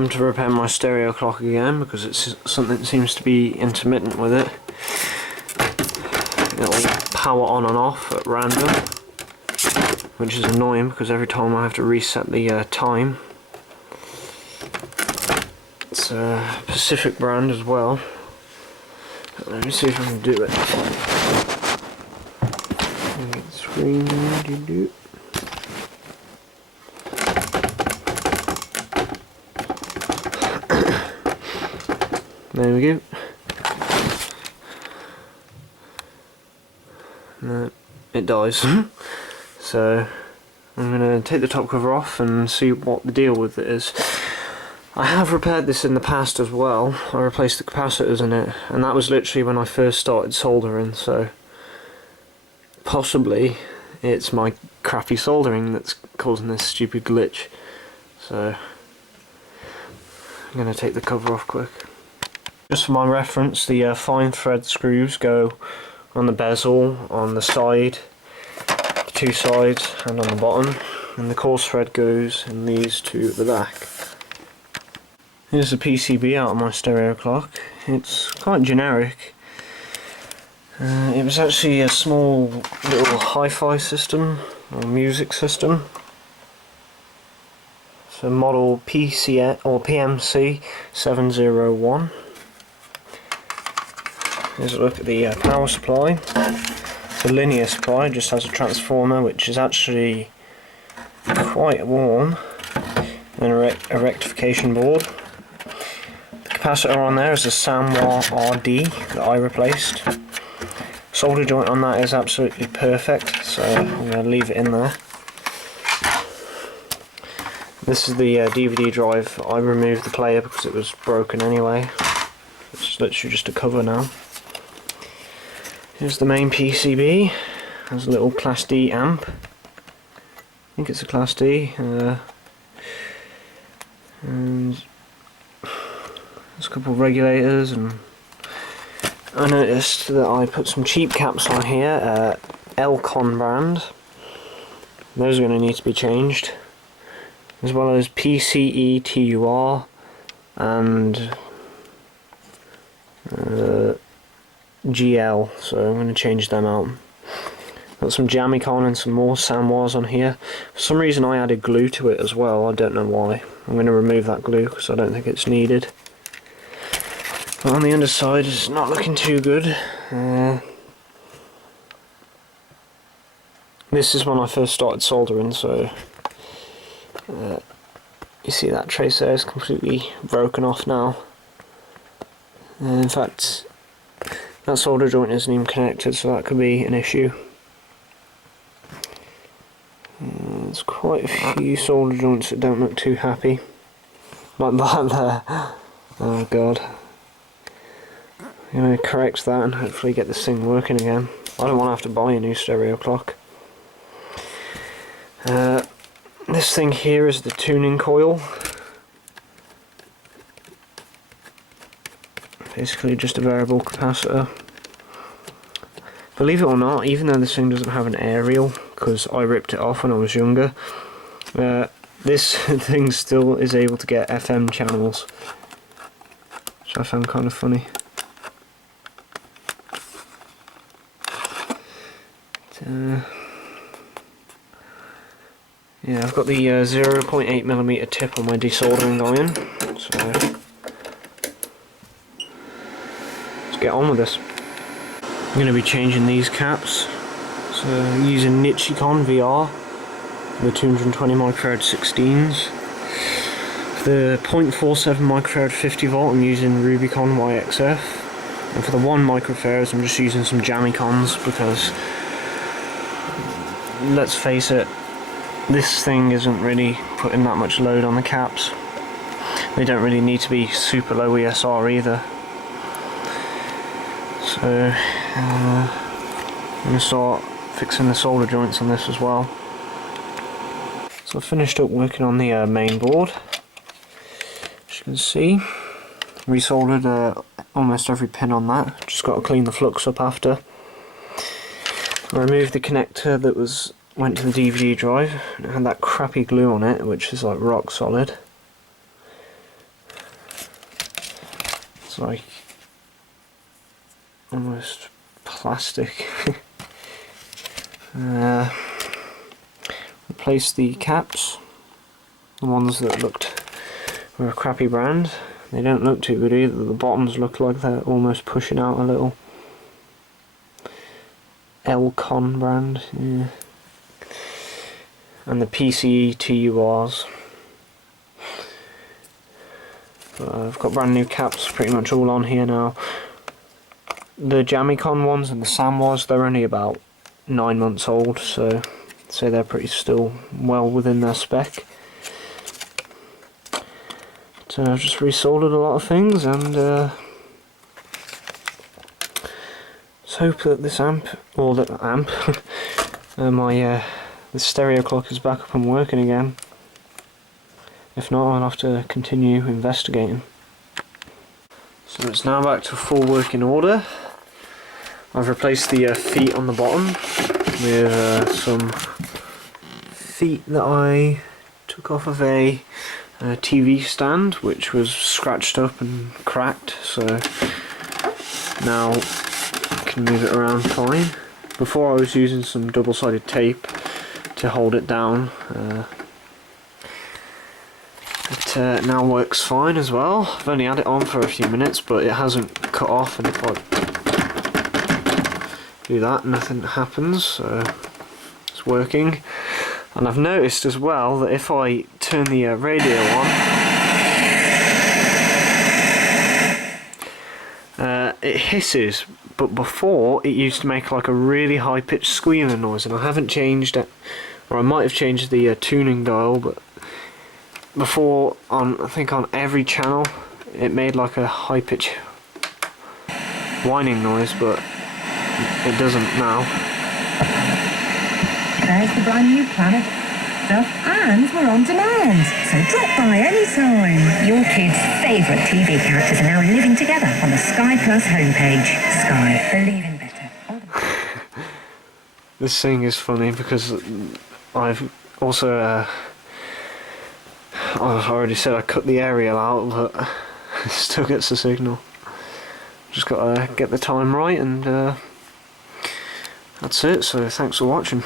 I'm to repair my stereo clock again because it's something that seems to be intermittent with it. It'll power on and off at random, which is annoying because every time I have to reset the time. It's a Pacific brand as well. Let me see if I can do it. Get the screen there. There we go. No, it dies. So I'm going to take the top cover off and see what the deal with it is. I have repaired this in the past as well. I replaced the capacitors in it, and that was literally when I first started soldering, so possibly it's my crappy soldering that's causing this stupid glitch. So I'm going to take the cover off quick. Just for my reference, the fine thread screws go on the bezel, on the side, the two sides, and on the bottom, and the coarse thread goes in these two at the back. Here's the PCB out of my stereo clock. It's quite generic. It was actually a small little hi-fi system, or music system. So model PMC 701. Here's a look at the power supply. It's a linear supply, just has a transformer which is actually quite warm, and a rectification board. The capacitor on there is a Sanwa RD that I replaced. Solder joint on that is absolutely perfect, so I'm going to leave it in there. This is the DVD drive. I removed the player because it was broken anyway. It's literally just a cover now. Here's the main PCB. There's a little Class D amp. I think it's a Class D. And there's a couple of regulators, and I noticed that I put some cheap caps on here, Elcon brand. Those are going to need to be changed, as well as PCE TUR and GL, so I'm going to change them out. Got some Jamicon and some more Sanwas on here. For some reason I added glue to it as well, I don't know why. I'm going to remove that glue because I don't think it's needed. But on the underside it's not looking too good. This is when I first started soldering, so you see that trace there is completely broken off now. In fact, that solder joint isn't even connected, so that could be an issue. There's quite a few solder joints that don't look too happy. Like that there. Oh god. I'm going to correct that and hopefully get this thing working again. I don't want to have to buy a new stereo clock. This thing here is the tuning coil. Basically just a variable capacitor. Believe it or not, even though this thing doesn't have an aerial, because I ripped it off when I was younger, this thing still is able to get FM channels, which I found kind of funny. Yeah, I've got the 0.8mm tip on my desoldering iron, so let's get on with this. I'm going to be changing these caps, so using Nichicon VR, the 220 microfarad 16s. For the 0.47 microfarad 50 volt I'm using Rubicon YXF, and for the 1 microfarad I'm just using some Jamicons because, let's face it, this thing isn't really putting that much load on the caps. They don't really need to be super low ESR either. So I'm going to start fixing the solder joints on this as well. So I finished up working on the main board. As you can see, resoldered almost every pin on that. Just got to clean the flux up after. I removed the connector that went to the DVD drive. It had that crappy glue on it, which is like rock solid. like almost plastic. Replace the caps, the ones that were a crappy brand. They don't look too good either. The bottoms look like they're almost pushing out a little. Elcon brand, yeah. And the PCE TURs. But I've got brand new caps pretty much all on here now. The Jamicon ones and the Samwas, they're only about 9 months old, so I'd say they're pretty still well within their spec. So I've just resoldered a lot of things, and let's hope that this amp, or the stereo clock is back up and working again. If not, I'll have to continue investigating. So it's now back to full working order. I've replaced the feet on the bottom with some feet that I took off of a TV stand, which was scratched up and cracked, so now I can move it around fine. Before I was using some double-sided tape to hold it down. It now works fine as well. I've only had it on for a few minutes, but it hasn't cut off, and if I do that, nothing happens, so it's working. And I've noticed as well that if I turn the radio on, it hisses, but before it used to make like a really high-pitched squealing noise, and I haven't changed it, or I might have changed the tuning dial, but before, I think on every channel it made like a high-pitched whining noise, but it doesn't now. There's the brand new Planet stuff, and we're on demand, so drop by anytime. Your kids' favourite TV characters are now living together on the Sky Plus homepage. Sky, believe in better. This thing is funny because I've also I've already said I cut the aerial out, but it still gets the signal. Just gotta get the time right, and that's it, so thanks for watching.